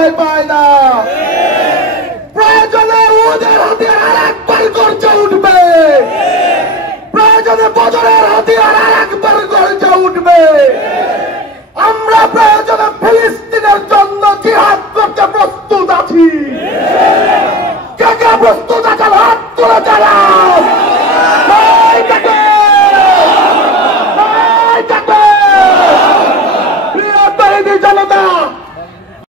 ভয় পায় না। প্রয়োজনে ওদের হাতিয়ার আরেকবার গর্জে উঠবে, প্রয়োজনে বজরের হাতিয়ার আরেকবার গর্জে উঠবে। আমরা প্রয়োজনে ফিলিস্তিনের জন্য জিহাদ করতে প্রস্তুত আছি। কে কে প্রস্তুত আছেন হাত তুলে যারা।